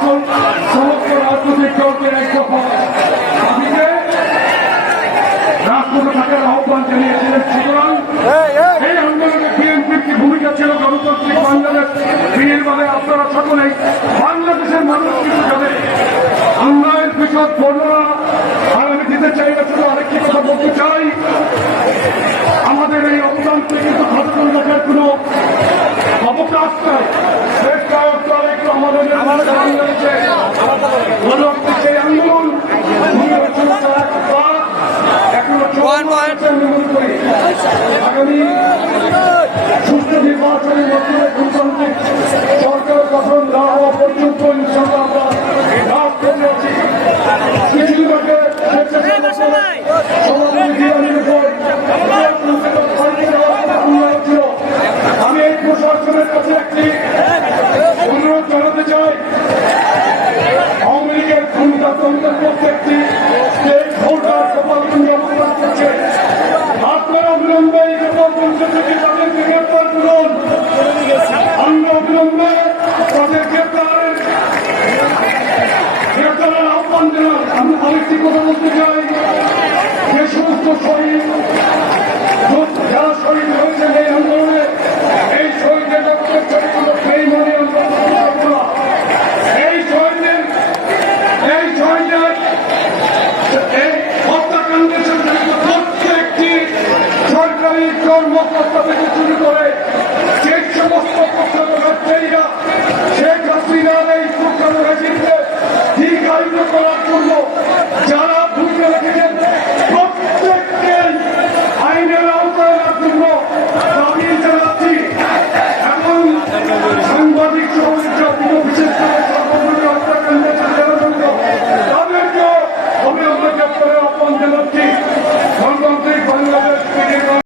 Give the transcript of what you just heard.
সকল সমস্ত রাজনৈতিক দলকে এক দফা দাবিতে রাজপথে থাকার আহ্বান জানিয়েছিলেন। সুতরাং এই আন্দোলনে বিএনপির কি ভূমিকা ছিল গণতান্ত্রিক বাংলাদেশ। বিনির্মাণে আপনারা সকলেই বাংলাদেশের মানুষ কিছু জানে অন্যায়ের বিশদ বর্ণনা আর আমি দিতে চাই না শুধু আরেকটি কথা বলতে চাই। আমাদের এই অবদানকে কিন্তু কোনো অবকাশ নাই শেষ নায়ক দল একটু আমাদের বাংলাদেশে গণতান্ত্রিক সেই আন্দোলন উনিশশো চার বা এখনও চলছে আমি মনে করি আগামী নির্বাচনের মাধ্যমে গণতান্ত্রিক সরকার গঠন না হওয়া পর্যন্ত ইনশাল্লাহ আমরা রাজ করে আছি কিছুদিন আগে সভাপতি দিওয়ানির বলতে চাই। যে সমস্ত শহীদ যারা শহীদ হয়েছেন এই আন্দোলনে, এই শহীদের রক্তের চরিত্র সেই মনে এই শহীদের এই শহীদের এই হত্যাকাণ্ডের সাথে প্রত্যেকটি সরকারি কর্মকর্তা থেকে শুরু করে